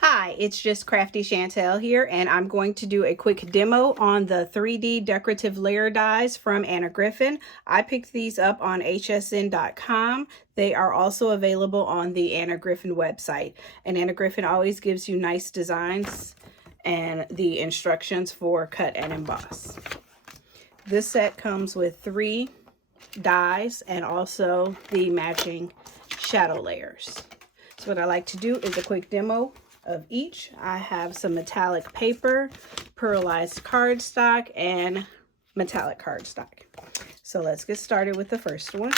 Hi, it's just Crafty Chantel here, and I'm going to do a quick demo on the 3D decorative layer dies from Anna Griffin. I picked these up on hsn.com. They are also available on the Anna Griffin website. And Anna Griffin always gives you nice designs and the instructions for cut and emboss. This set comes with 3 dies and also the matching shadow layers. So what I like to do is a quick demo of each. I have some metallic paper, pearlized cardstock, and metallic cardstock. So let's get started with the first one.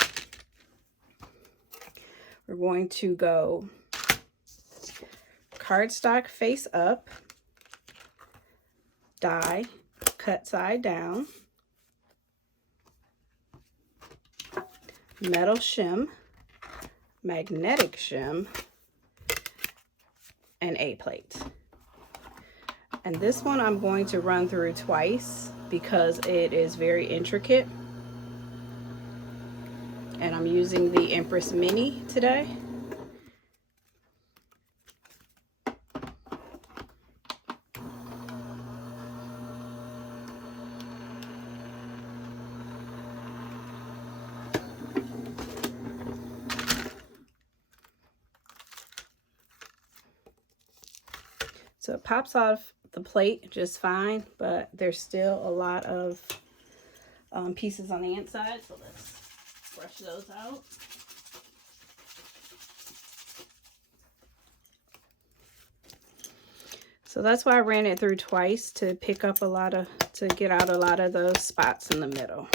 We're going to go cardstock face up, die cut side down, metal shim, magnetic shim, and A plate. And this one I'm going to run through twice because it is very intricate. And I'm using the Empress Mini today. So it pops off the plate just fine, but there's still a lot of pieces on the inside. So let's brush those out. So that's why I ran it through twice, to pick up to get out a lot of those spots in the middle.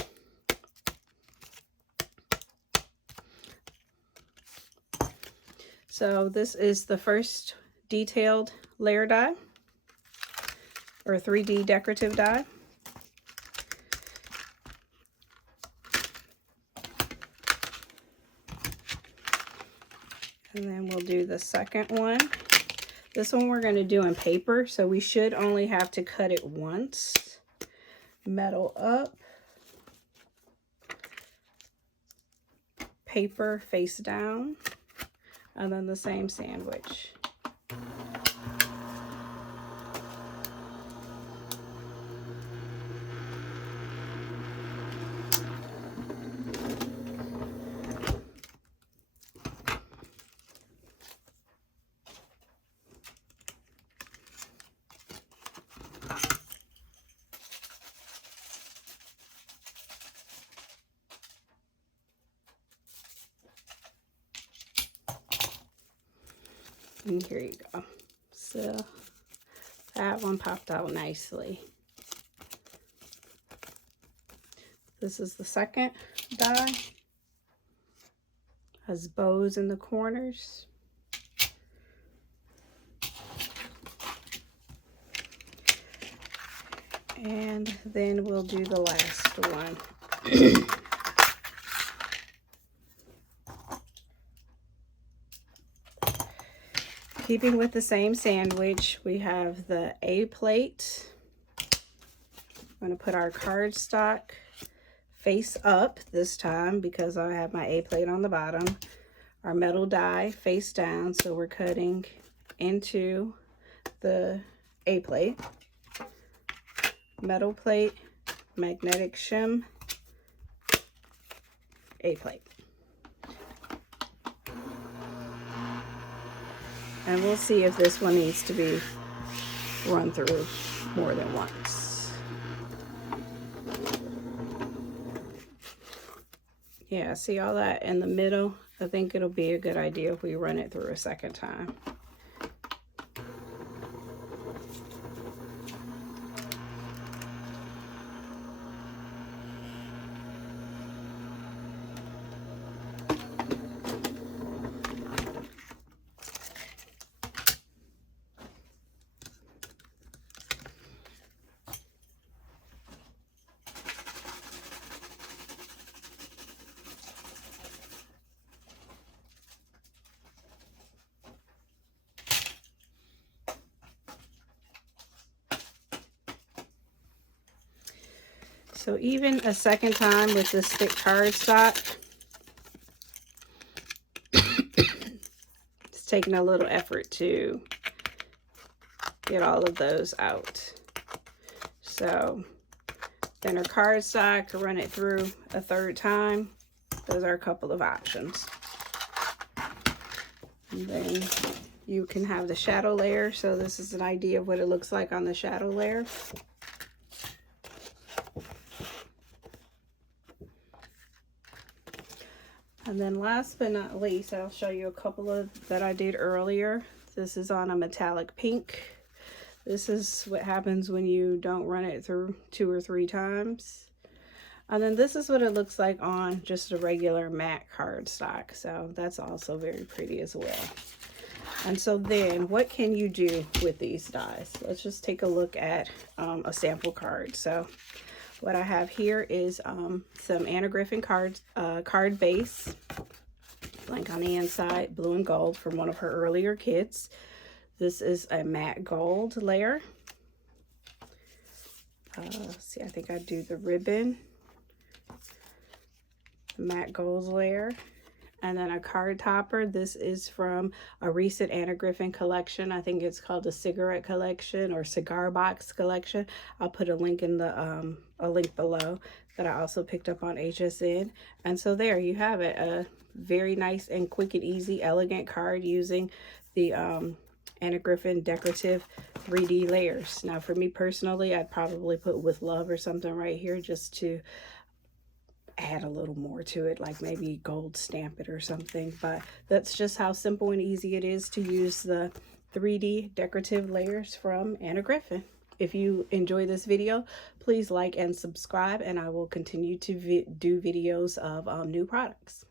So this is the first detailed layer die, or 3D decorative die. And then we'll do the second one. This one we're going to do in paper, so we should only have to cut it once. Metal up, paper face down, and then the same sandwich. And here you go. So that one popped out nicely. This is the second die. Has bows in the corners. And then we'll do the last one. Keeping with the same sandwich, we have the A plate. I'm going to put our cardstock face up this time because I have my A plate on the bottom. Our metal die face down, so we're cutting into the A plate. Metal plate, magnetic shim, A plate. And we'll see if this one needs to be run through more than once. Yeah, see all that in the middle? I think it'll be a good idea if we run it through a second time. So even a second time with this thick cardstock, it's taking a little effort to get all of those out. So thinner cardstock, run it through a third time. Those are a couple of options. And then you can have the shadow layer. So this is an idea of what it looks like on the shadow layer. And then last but not least, I'll show you a couple of that I did earlier. This is on a metallic pink. This is what happens when you don't run it through 2 or 3 times. And then this is what it looks like on just a regular matte cardstock. So that's also very pretty as well. And so then what can you do with these dies? Let's just take a look at a sample card. So what I have here is some Anna Griffin card base, blank on the inside, blue and gold from one of her earlier kits. This is a matte gold layer. See, I think I do the ribbon, the matte gold layer, and then a card topper. This is from a recent Anna Griffin collection. I think it's called the cigarette collection or cigar box collection. I'll put a link in the a link below that I also picked up on HSN. And so there you have it, a very nice and quick and easy, elegant card using the Anna Griffin decorative 3D layers. Now for me personally, I'd probably put with love or something right here just to add a little more to it, like maybe gold stamp it or something. But that's just how simple and easy it is to use the 3D decorative layers from Anna Griffin. If you enjoy this video, please like and subscribe, and I will continue to do videos of new products.